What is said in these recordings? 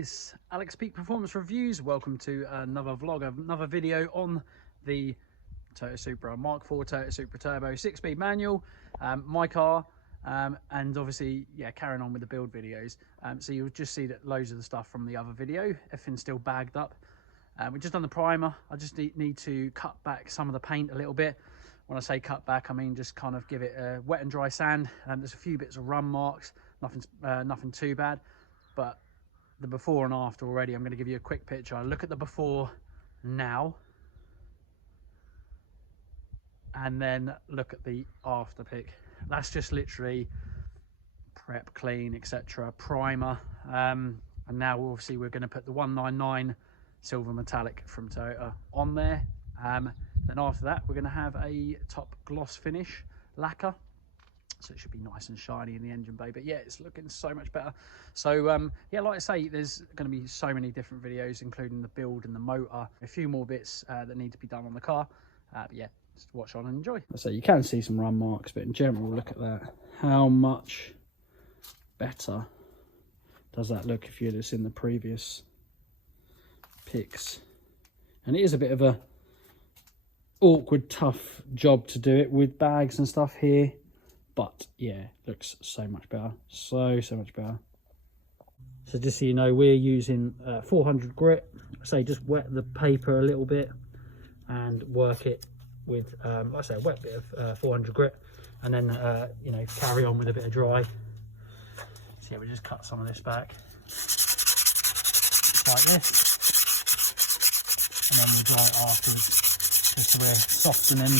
guys, Alex Peak Performance Reviews. Welcome to another vlog, another video on the Toyota Supra Mark IV Toyota Supra Turbo 6-speed manual, my car, and obviously, yeah, carrying on with the build videos. So you'll just see that loads of the stuff from the other video, everything's still bagged up. We've just done the primer. I just need to cut back some of the paint a little bit. When I say cut back, I mean just kind of give it a wet and dry sand. There's a few bits of run marks, nothing too bad, but the before and after already. I'm going to give you a quick picture. I look at the before now and then look at the after pic. That's just literally prep, clean, etc., primer, and now obviously we're going to put the 199 silver metallic from Toyota on there. Then after that we're going to have a top gloss finish lacquer, so it should be nice and shiny in the engine bay. But yeah, it's looking so much better. So yeah, like I say, there's going to be so many different videos, including the build and the motor, a few more bits that need to be done on the car. But yeah, just watch on and enjoy. So you can see some run marks, but in general, look at that. How much better does that look if you'd have seen the previous pics? And it is a bit of a awkward, tough job to do it with bags and stuff here. But yeah, looks so much better, so much better. So just so you know, we're using 400 grit. Say just wet the paper a little bit and work it with, like I say, a wet bit of 400 grit, and then you know, carry on with a bit of dry. So yeah, we just cut some of this back like this, and then we dry it afterwards, just so we're softening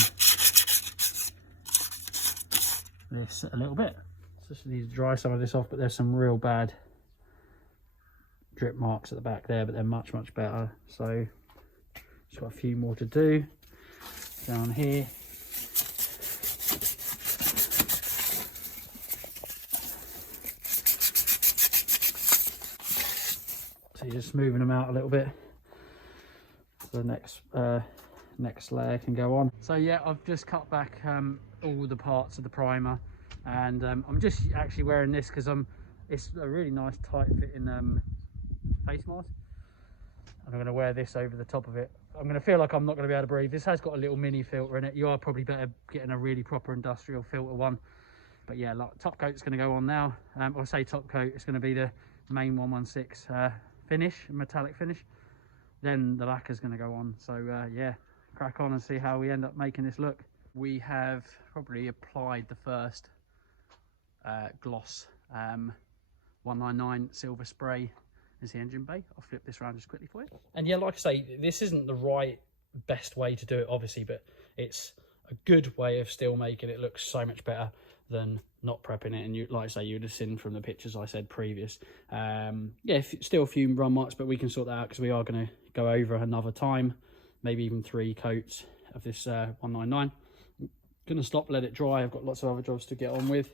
this a little bit. Just need to dry some of this off, but there's some real bad drip marks at the back there, but they're much better. So just got a few more to do down here. So you're just moving them out a little bit so the next layer can go on. So yeah, I've just cut back all the parts of the primer, and I'm just actually wearing this because it's a really nice tight fitting face mask, and I'm going to wear this over the top of it. I'm going to feel like I'm not going to be able to breathe. This has got a little mini filter in it. You are probably better getting a really proper industrial filter one, but yeah, like, top coat's going to go on now. Or say top coat, it's going to be the main 116 finish, metallic finish, then the lacquer's going to go on. So yeah, crack on and see how we end up making this look. We have probably applied the first gloss 199 silver spray is the engine bay. I'll flip this around just quickly for you. And yeah, like I say, this isn't the best way to do it, obviously, but it's a good way of still making it look so much better than not prepping it. And you, like I say, you would have seen from the pictures I said previous. Yeah, still a few run marks, but we can sort that out because we are going to go over another time, maybe even 3 coats of this 199. Gonna stop, let it dry. I've got lots of other jobs to get on with.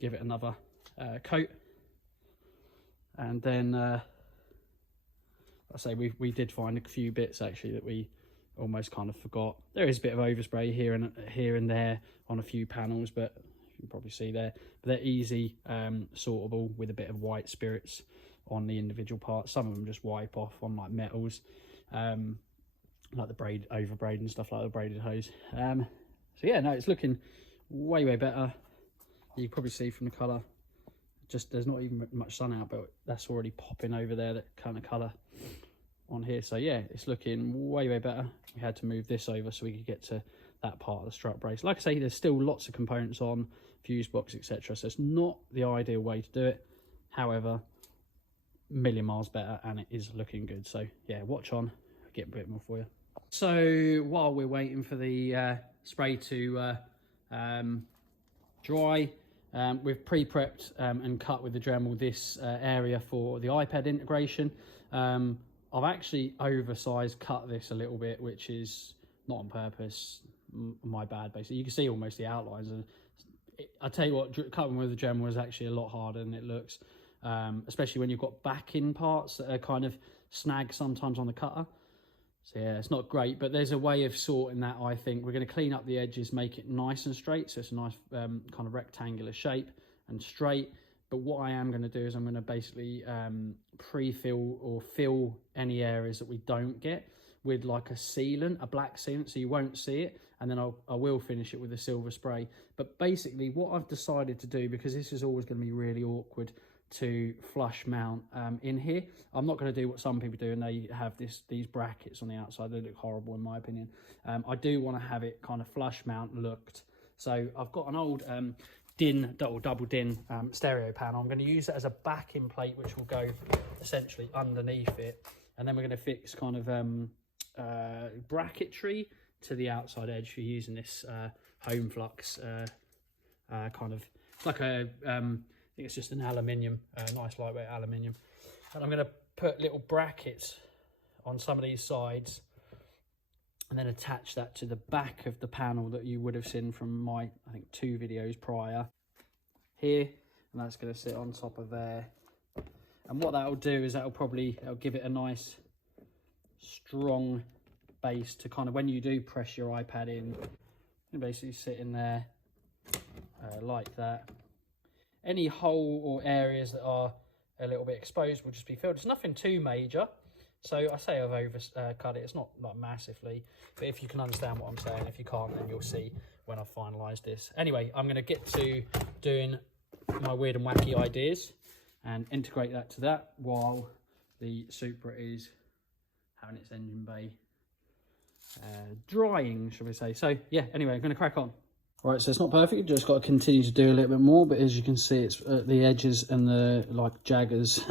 Give it another coat, and then I say we did find a few bits actually that we almost kind of forgot. There is a bit of overspray here and there on a few panels, but you can probably see there. But they're easy sortable with a bit of white spirits on the individual parts. Some of them just wipe off on like metals, like the over braid and stuff, like the braided hose. So yeah, no, it's looking way better. You can probably see from the colour, just there's not even much sun out, but that's already popping over there, that kind of colour on here. So yeah, it's looking way better. We had to move this over so we could get to that part of the strut brace. Like I say, there's still lots of components on, fuse box, etc. So it's not the ideal way to do it. However, a million miles better, and it is looking good. So yeah, watch on, I'll get a bit more for you. So while we're waiting for the spray to dry, we've pre-prepped and cut with the Dremel this area for the iPad integration. I've actually oversized cut this a little bit, which is not on purpose, my bad basically. You can see almost the outlines, and I tell you what, cutting with the Dremel is actually a lot harder than it looks, especially when you've got backing parts that are kind of snag sometimes on the cutter. So yeah, it's not great, but there's a way of sorting that, I think. We're going to clean up the edges, make it nice and straight, so it's a nice kind of rectangular shape and straight, But what I am going to do is I'm going to basically pre-fill or fill any areas that we don't get with like a sealant, a black sealant, so you won't see it. And then I will finish it with a silver spray. But basically what I've decided to do, because this is always going to be really awkward to flush mount in here, I'm not going to do what some people do and they have these brackets on the outside. They look horrible in my opinion. I do want to have it kind of flush mount looked. So I've got an old DIN, double DIN stereo panel. I'm going to use that as a backing plate, which will go essentially underneath it. And then we're going to fix kind of bracketry to the outside edge. You're using this home flux kind of, it's like a, I think it's just an aluminium, nice lightweight aluminium. And I'm going to put little brackets on some of these sides and then attach that to the back of the panel that you would have seen from my, I think, 2 videos prior here. And that's going to sit on top of there. And what that'll do is that'll give it a nice strong base to kind of, when you do press your iPad in, you basically sit in there like that. Any hole or areas that are a little bit exposed will just be filled. It's nothing too major. So I say I've overcut it. It's not like massively, but if you can understand what I'm saying, if you can't, then you'll see when I've finalised this. Anyway, I'm going to get to doing my weird and wacky ideas and integrate that to that while the Supra is having its engine bay drying, shall we say. So yeah, anyway, I'm going to crack on. Right, so it's not perfect, you've just got to continue to do a little bit more, but as you can see, it's the edges and the like jaggers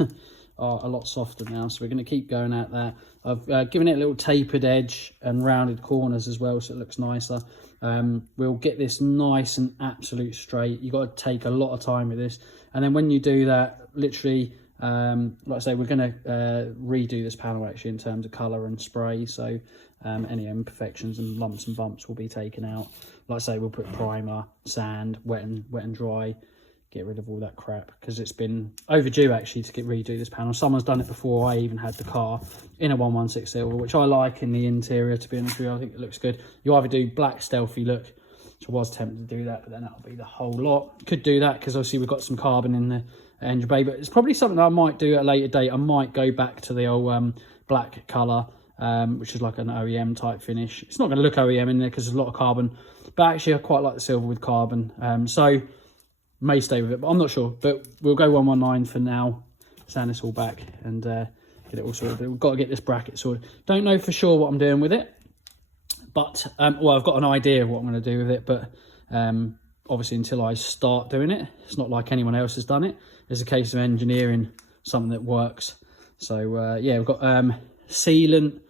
are a lot softer now, so we're going to keep going at that. I've given it a little tapered edge and rounded corners as well, so it looks nicer. We'll get this nice and absolute straight. You've got to take a lot of time with this, and then when you do that, literally, like I say, we're going to redo this panel actually in terms of colour and spray, so any imperfections and lumps and bumps will be taken out. Like I say, we'll put primer, sand, wet and dry, get rid of all that crap, because it's been overdue actually to redo this panel. Someone's done it before I even had the car in a 116 silver, which I like in the interior, to be honest with you. I think it looks good. You either do black stealthy look, which I was tempted to do that, but then that'll be the whole lot. Could do that because obviously we've got some carbon in the engine bay, but it's probably something that I might do at a later date. I might go back to the old black colour, which is like an OEM type finish. It's not going to look OEM in there because there's a lot of carbon, but actually I quite like the silver with carbon, so may stay with it, but I'm not sure. But we'll go 119 for now, sand this all back and get it all sorted. We've got to get this bracket sorted. Don't know for sure what I'm doing with it, but well, I've got an idea of what I'm going to do with it, but obviously until I start doing it, it's not like anyone else has done it. It's a case of engineering something that works. So yeah, we've got sealant,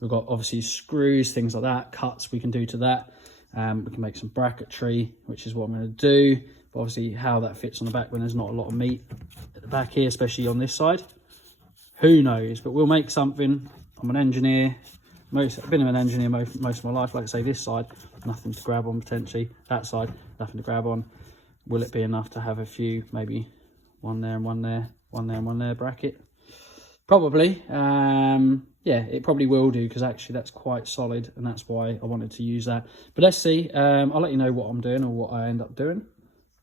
we've got obviously screws, things like that, cuts we can do to that. We can make some bracketry, which is what I'm going to do. But obviously how that fits on the back when there's not a lot of meat at the back here, especially on this side, who knows? But we'll make something. I'm an engineer. I've been an engineer most of my life. Like I say, this side, nothing to grab on potentially. That side, nothing to grab on. Will it be enough to have a few, maybe one there and one there, one there and one there bracket? Probably. Yeah, it probably will do, because actually that's quite solid, and that's why I wanted to use that. But let's see. I'll let you know what I'm doing or what I end up doing.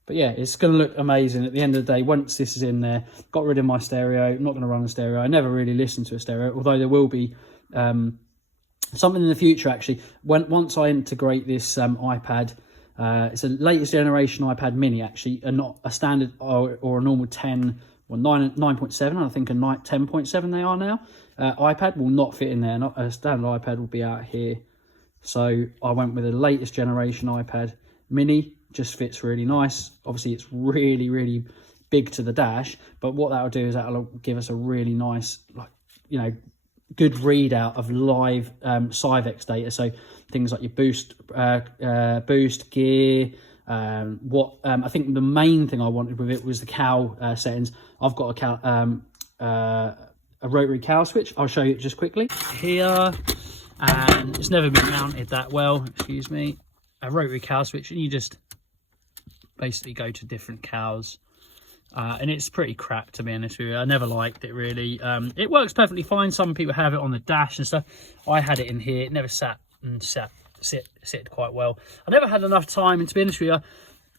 But yeah, it's going to look amazing at the end of the day. Once this is in there, got rid of my stereo. I'm not going to run a stereo. I never really listen to a stereo, although there will be something in the future actually. Once I integrate this iPad, it's a latest generation iPad mini actually, and not a standard or a normal 10 or 9.7. I think a 10.7 they are now. iPad will not fit in there. Not a standard iPad will be out here. So I went with the latest generation iPad mini. Just fits really nice. Obviously it's really, really big to the dash, but what that'll do is that'll give us a really nice, like, you know, good readout of live Syvecs data. So things like your boost gear. I think the main thing I wanted with it was the cowl settings. I've got a rotary cowl switch. I'll show you it just quickly here, and it's never been mounted that well. Excuse me. A rotary cowl switch, and you just basically go to different cows, and it's pretty crap, to be honest with you. I never liked it really. It works perfectly fine. Some people have it on the dash and stuff. I had it in here. It never sit quite well. I never had enough time, and to be honest with you,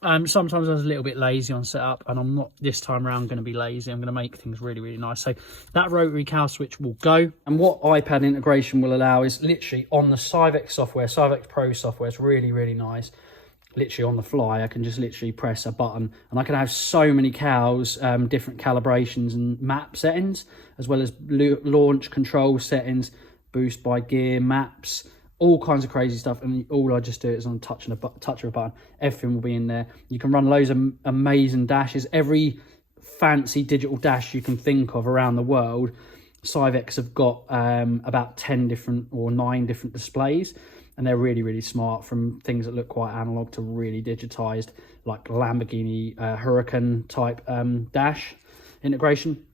Sometimes I was a little bit lazy on setup, and I'm not this time around going to be lazy. I'm going to make things really, really nice. So that rotary cowl switch will go. And what iPad integration will allow is literally on the Syvecs software, Syvecs Pro software. It's really, really nice. Literally on the fly, I can just literally press a button, and I can have so many cowls, different calibrations and map settings, as well as launch control settings, boost by gear, maps, all kinds of crazy stuff. And all I just do is on touch of a button, everything will be in there. You can run loads of amazing dashes, every fancy digital dash you can think of around the world. Syvecs have got about 10 different or 9 different displays, and they're really, really smart, from things that look quite analog to really digitized, like Lamborghini Huracan type dash integration,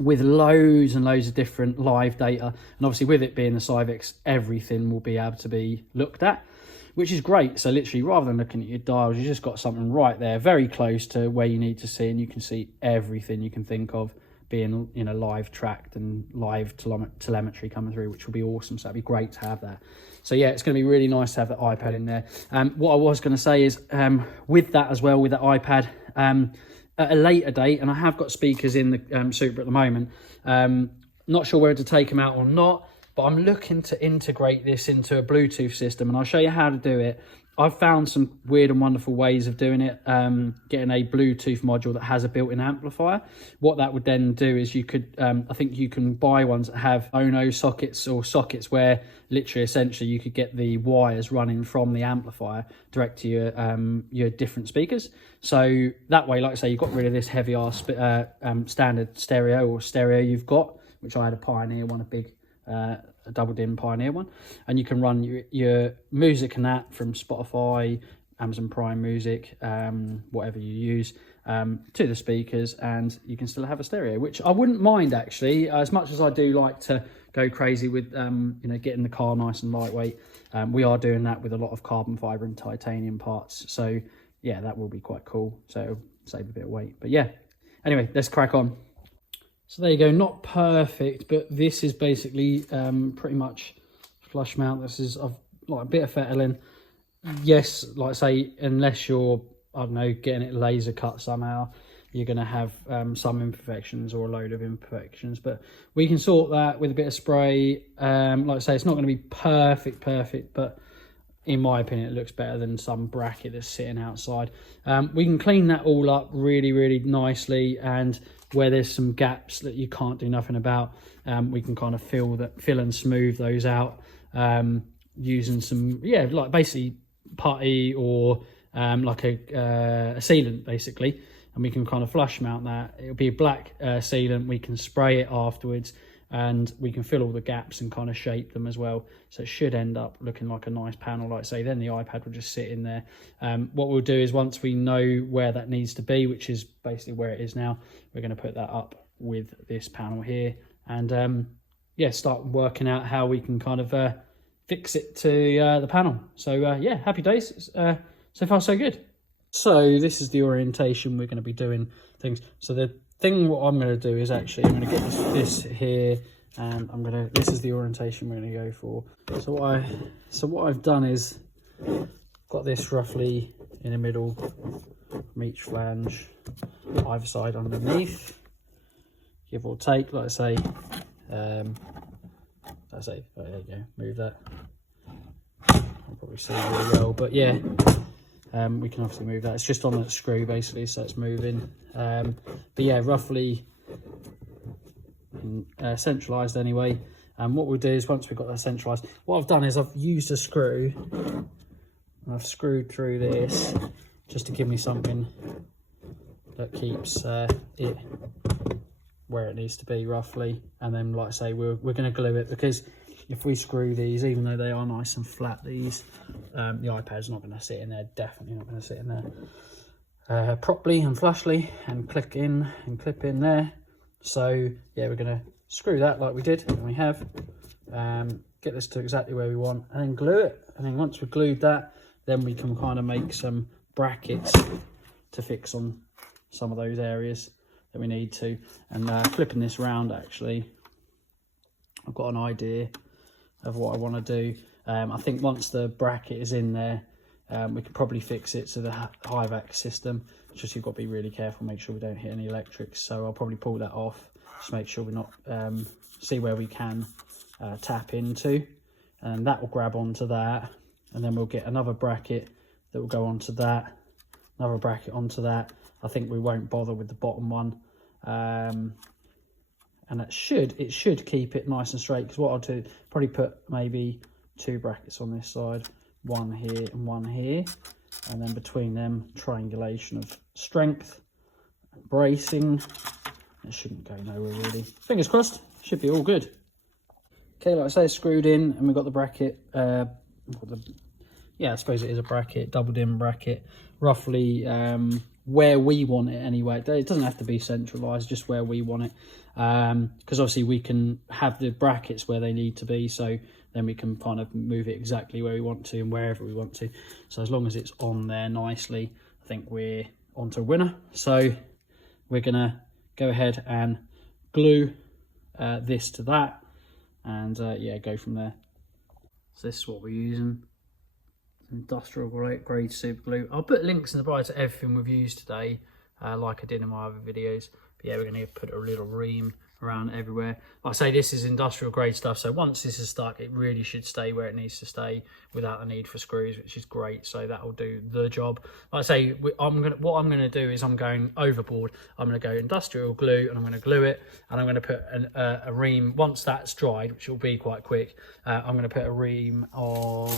with loads and loads of different live data. And obviously with it being the Syvecs, everything will be able to be looked at, which is great. So literally, rather than looking at your dials, you just got something right there, very close to where you need to see, and you can see everything you can think of being, you know, live tracked and live telemetry coming through, which will be awesome. So that'd be great to have that. So yeah, it's going to be really nice to have that iPad in there. What I was going to say is with that as well, with that iPad, at a later date, and I have got speakers in the Supra at the moment, not sure whether to take them out or not, but I'm looking to integrate this into a Bluetooth system, and I'll show you how to do it. I've found some weird and wonderful ways of doing it, getting a Bluetooth module that has a built-in amplifier. What that would then do is you could, I think you can buy ones that have Ono sockets, or sockets where literally essentially you could get the wires running from the amplifier direct to your different speakers. So that way, like I say, you've got rid of this heavy ass standard stereo you've got, which I had a Pioneer one, a big a double dim Pioneer one, and you can run your music and that from Spotify, Amazon Prime Music, whatever you use, to the speakers, and you can still have a stereo, which I wouldn't mind actually, as much as I do like to go crazy with you know, getting the car nice and lightweight. We are doing that with a lot of carbon fiber and titanium parts, so yeah, that will be quite cool, so it'll save a bit of weight. But yeah, anyway, let's crack on. So there you go, not perfect, but this is basically pretty much flush mount. This is like a bit of fettling. Yes, like I say, unless you're, I don't know, getting it laser cut somehow, you're going to have some imperfections or a load of imperfections. But we can sort that with a bit of spray. Like I say, it's not going to be perfect, but in my opinion, it looks better than some bracket that's sitting outside. We can clean that all up really, really nicely, and where there's some gaps that you can't do nothing about, we can kind of fill and smooth those out using some, yeah, like basically putty or like a sealant basically, and we can kind of flush mount that. It'll be a black sealant. We can spray it afterwards, and we can fill all the gaps and kind of shape them as well, so it should end up looking like a nice panel. Like I say, then the iPad will just sit in there. What we'll do is, once we know where that needs to be, which is basically where it is now, we're going to put that up with this panel here, and yeah, start working out how we can kind of fix it to the panel. So yeah, happy days. So far so good. So this is the orientation we're going to be doing things. So the thing what I'm going to do is actually, I'm going to get this here, and this is the orientation we're going to go for. So what I've done is got this roughly in the middle from each flange, either side underneath, give or take, like I say. Oh, there you go, move that. I'll probably see really well, but yeah, we can obviously move that. It's just on the screw basically, so it's moving. But yeah, roughly centralized anyway. And what we'll do is, once we've got that centralized, what I've done is I've used a screw. I've screwed through this just to give me something that keeps it where it needs to be roughly. And then, like I say, we're going to glue it, because if we screw these, even though they are nice and flat, these the iPad's not going to sit in there, definitely not going to sit in there properly and flushly and click in and clip in there. So yeah, we're going to screw that like we did, and we have, get this to exactly where we want, and then glue it. And then once we've glued that, then we can kind of make some brackets to fix on some of those areas that we need to. And flipping this around, actually, I've got an idea of what I want to do. I think once the bracket is in there, We could probably fix it to the Syvecs system. It's just you've got to be really careful, make sure we don't hit any electrics. So I'll probably pull that off, just make sure we're not, see where we can tap into, and that will grab onto that, and then we'll get another bracket that will go onto that, another bracket onto that. I think we won't bother with the bottom one, and it should keep it nice and straight, because what I'll do, probably put maybe 2 brackets on this side, one here and one here, and then between them, triangulation of strength, bracing. It shouldn't go nowhere really. Fingers crossed, should be all good. Okay, like I say, it's screwed in, and we've got the bracket, yeah, I suppose it is a bracket, doubled in bracket, roughly where we want it anyway. It doesn't have to be centralised, just where we want it, because obviously we can have the brackets where they need to be, so then we can kind of move it exactly where we want to and wherever we want to. So as long as it's on there nicely, I think we're on to a winner. So we're gonna go ahead and glue this to that, and yeah, go from there. So this is what we're using, industrial grade super glue. I'll put links in the bio to everything we've used today, like I did in my other videos. But yeah, we're going to put a little ream around everywhere. Like I say, this is industrial grade stuff, so once this is stuck, it really should stay where it needs to stay without the need for screws, which is great. So that will do the job. Like I say, what I'm going to do is I'm going overboard. I'm going to go industrial glue, and I'm going to glue it, and I'm going to put a ream once that's dried, which will be quite quick. I'm going to put a ream of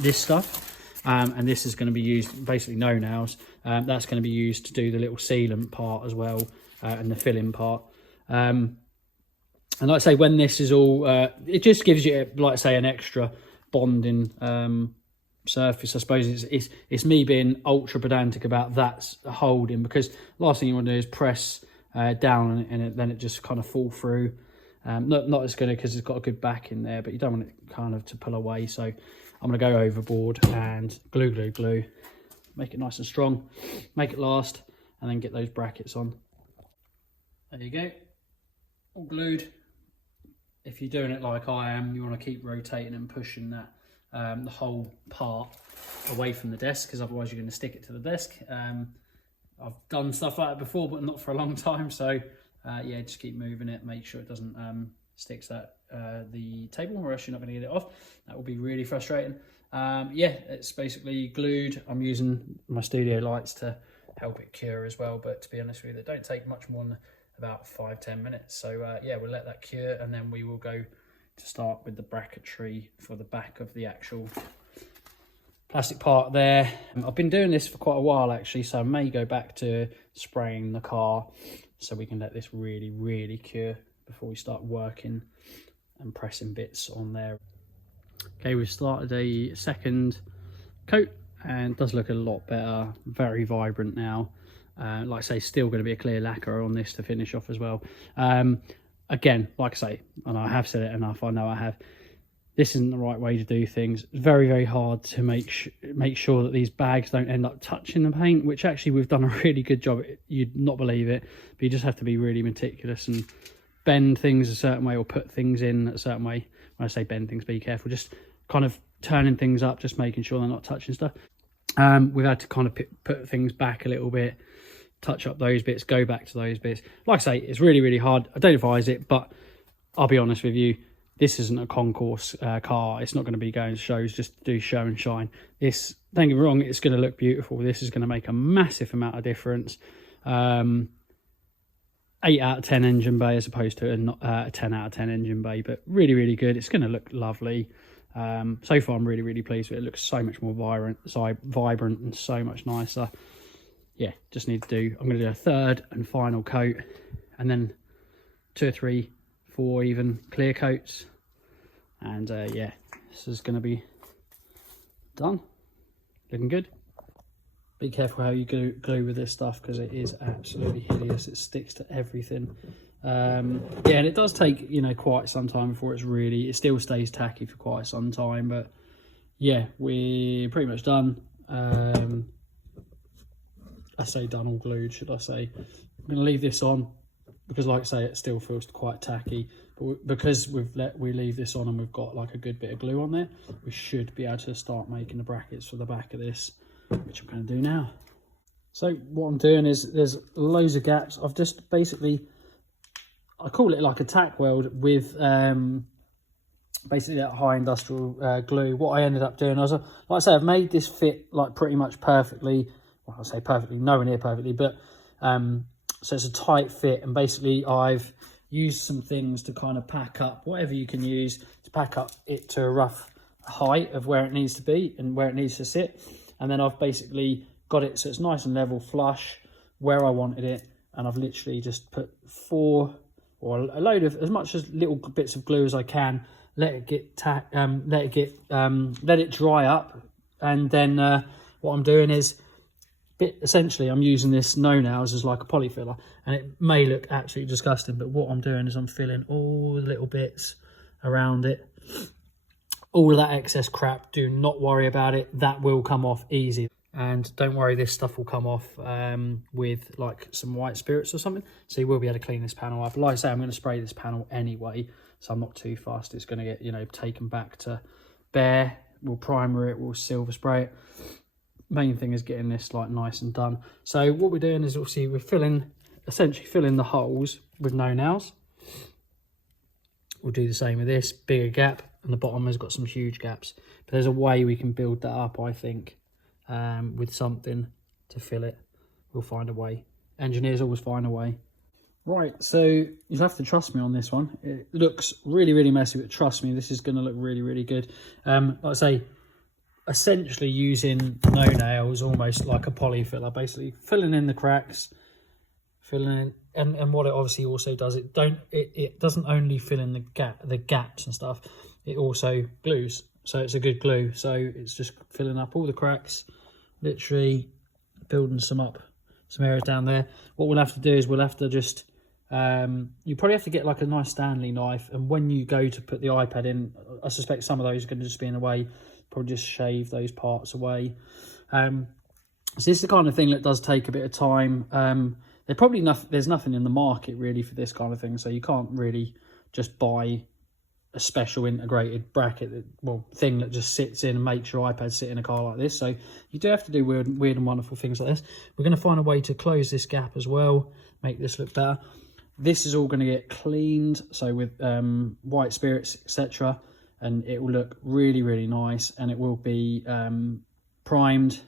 this stuff, and this is going to be used, basically no nails. That's going to be used to do the little sealant part as well, and the filling part. And like I say, when this is all, it just gives you, like I say, an extra bonding surface. I suppose it's me being ultra pedantic about that holding, because last thing you want to do is press down and then it just kind of fall through. Not as good, because it's got a good back in there, but you don't want it kind of to pull away. So I'm going to go overboard and glue, make it nice and strong, make it last, and then get those brackets on. There you go, all glued. If you're doing it like I am, you want to keep rotating and pushing that the whole part away from the desk, because otherwise you're going to stick it to the desk. I've done stuff like that before, but not for a long time. So yeah, just keep moving it, make sure it doesn't stick to the table, or else you're not going to get it off. That will be really frustrating. Yeah, it's basically glued. I'm using my studio lights to help it cure as well, but to be honest with you, they don't take much more than about 5-10 minutes. So yeah, we'll let that cure, and then we will go to start with the bracketry for the back of the actual plastic part there. I've been doing this for quite a while actually, so I may go back to spraying the car, so we can let this really cure before we start working and pressing bits on there. Okay, we've started a second coat, and it does look a lot better, very vibrant now. Like I say, still going to be a clear lacquer on this to finish off as well. Again, like I say, and I have said it enough, I know I have, this isn't the right way to do things. It's very hard to make sure that these bags don't end up touching the paint, which actually we've done a really good job. You'd not believe it, but you just have to be really meticulous and bend things a certain way, or put things in a certain way. When I say bend things, be careful, just kind of turning things up, just making sure they're not touching stuff. We've had to kind of put things back a little bit, touch up those bits, go back to those bits. Like I say, it's really hard. I don't advise it, but I'll be honest with you, this isn't a concourse car. It's not going to be going to shows just to do show and shine. This, don't get me wrong, it's going to look beautiful. This is going to make a massive amount of difference. 8 out of 10 engine bay as opposed to a 10 out of 10 engine bay, but really good. It's going to look lovely. So far I'm really pleased with it. It looks so much more vibrant and so much nicer. Yeah, just need to do, I'm going to do a third and final coat, and then 2 or 3, 4 even clear coats, and yeah, this is going to be done, looking good. Be careful how you glue with this stuff, because it is absolutely hideous. It sticks to everything. Yeah, and it does take, you know, quite some time before it still stays tacky for quite some time. But yeah, we're pretty much done. I say done, all glued, should I say. I'm going to leave this on because like I say, it still feels quite tacky, but because we leave this on and we've got like a good bit of glue on there, we should be able to start making the brackets for the back of this, which I'm going to do now. So what I'm doing is there's loads of gaps. I've just basically, I call it like a tack weld with basically that high industrial glue. What I ended up doing, like I say, I've made this fit like pretty much perfectly. Well, I'll say perfectly, nowhere near perfectly, but so it's a tight fit, and basically I've used some things to kind of pack up whatever you can use to pack up it to a rough height of where it needs to be and where it needs to sit. And then I've basically got it so it's nice and level, flush where I wanted it, and I've literally just put 4 or a load of as much as little bits of glue as I can, let it dry up, and then what I'm doing is essentially I'm using this no-nails as like a poly filler, and it may look absolutely disgusting, but what I'm doing is I'm filling all the little bits around it, all of that excess crap. Do not worry about it, that will come off easy. And don't worry, this stuff will come off with like some white spirits or something, so you will be able to clean this panel up. Like I say, I'm going to spray this panel anyway, so I'm not too fast. It's going to get, you know, taken back to bare. We'll primer it, we'll silver spray it. Main thing is getting this like nice and done. So what we're doing is obviously we're essentially filling the holes with no-nails. We'll do the same with this bigger gap, and the bottom has got some huge gaps, but there's a way we can build that up, I think, with something to fill it. We'll find a way. Engineers always find a way. Right, so you'll have to trust me on this one. It looks really, really messy, but trust me, this is going to look really, really good. Like I say, essentially using no-nails almost like a poly filler, basically filling in the cracks, filling in, and what it obviously also does, it doesn't only fill in the gaps and stuff, it also glues. So it's a good glue, so it's just filling up all the cracks, literally building some areas down there. What we'll have to do is we'll have to just you probably have to get like a nice Stanley knife, and when you go to put the iPad in, I suspect some of those are going to just be in the way. Probably just shave those parts away. So this is the kind of thing that does take a bit of time. There's nothing in the market really for this kind of thing, so you can't really just buy a special integrated bracket thing that just sits in and makes your iPad sit in a car like this. So you do have to do weird and wonderful things like this. We're going to find a way to close this gap as well, make this look better. This is all going to get cleaned, so with white spirits, etc., and it will look really, really nice, and it will be primed.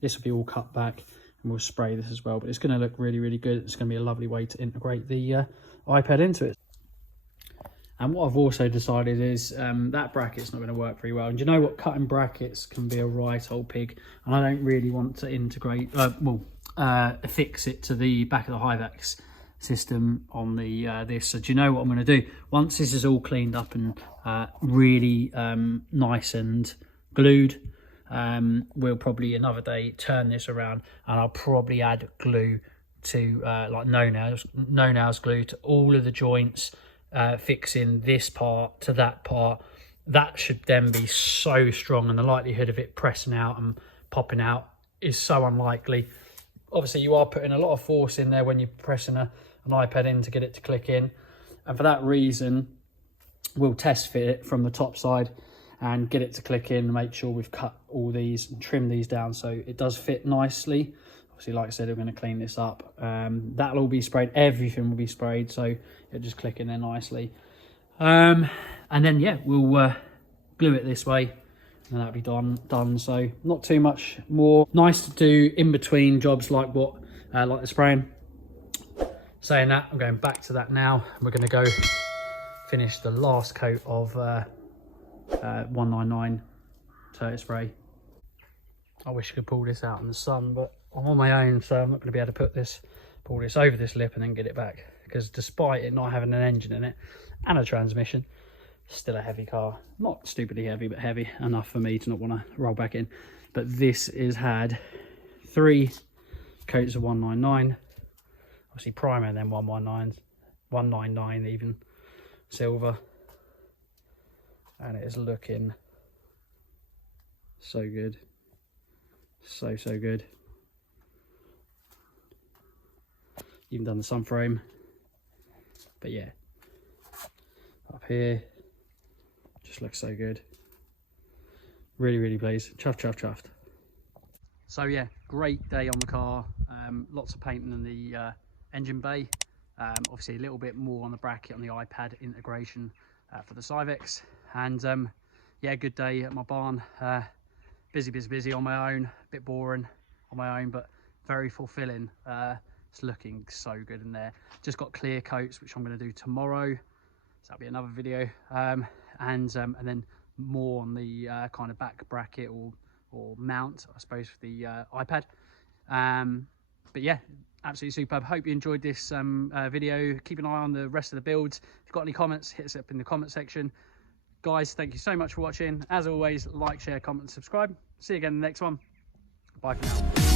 This will be all cut back, and we'll spray this as well, but it's going to look really, really good. It's going to be a lovely way to integrate the iPad into it. And what I've also decided is that bracket's not going to work very well. And you know what? Cutting brackets can be a right old pig. And I don't really want to integrate, affix it to the back of the Syvecs system on the this. So do you know what I'm going to do? Once this is all cleaned up and really nice and glued, we'll probably another day turn this around, and I'll probably add glue to like no-nails glue to all of the joints, fixing this part to that part. That should then be so strong, and the likelihood of it pressing out and popping out is so unlikely. Obviously you are putting a lot of force in there when you're pressing an iPad in to get it to click in, and for that reason we'll test fit it from the top side and get it to click in and make sure we've cut all these and trimmed these down so it does fit nicely. Obviously, like I said, we're going to clean this up. That'll all be sprayed. Everything will be sprayed, so it'll just click in there nicely. And then, yeah, we'll glue it this way, and that'll be done. So not too much more. Nice to do in between jobs like like the spraying. Saying that, I'm going back to that now. We're going to go finish the last coat of 199 turret spray. I wish I could pull this out in the sun, but I'm on my own, so I'm not going to be able to pull this over this lip and then get it back, because despite it not having an engine in it and a transmission, still a heavy car. Not stupidly heavy, but heavy enough for me to not want to roll back in. But this has had 3 coats of 199, obviously primer, and then 199 even silver, and it is looking so good, so good. Even done the sun frame, But yeah, up here, just looks so good. Really pleased. Chuffed. So yeah, great day on the car. Lots of painting in the engine bay. Obviously a little bit more on the bracket on the iPad integration for the Syvecs. And yeah, good day at my barn. Busy on my own. A bit boring on my own, but very fulfilling. It's looking so good in there. Just got clear coats, which I'm going to do tomorrow. So that'll be another video. And then more on the kind of back bracket or mount, I suppose, for the iPad. But yeah, absolutely superb. Hope you enjoyed this video. Keep an eye on the rest of the builds. If you've got any comments, hit us up in the comment section. Guys, thank you so much for watching. As always, like, share, comment, and subscribe. See you again in the next one. Bye for now.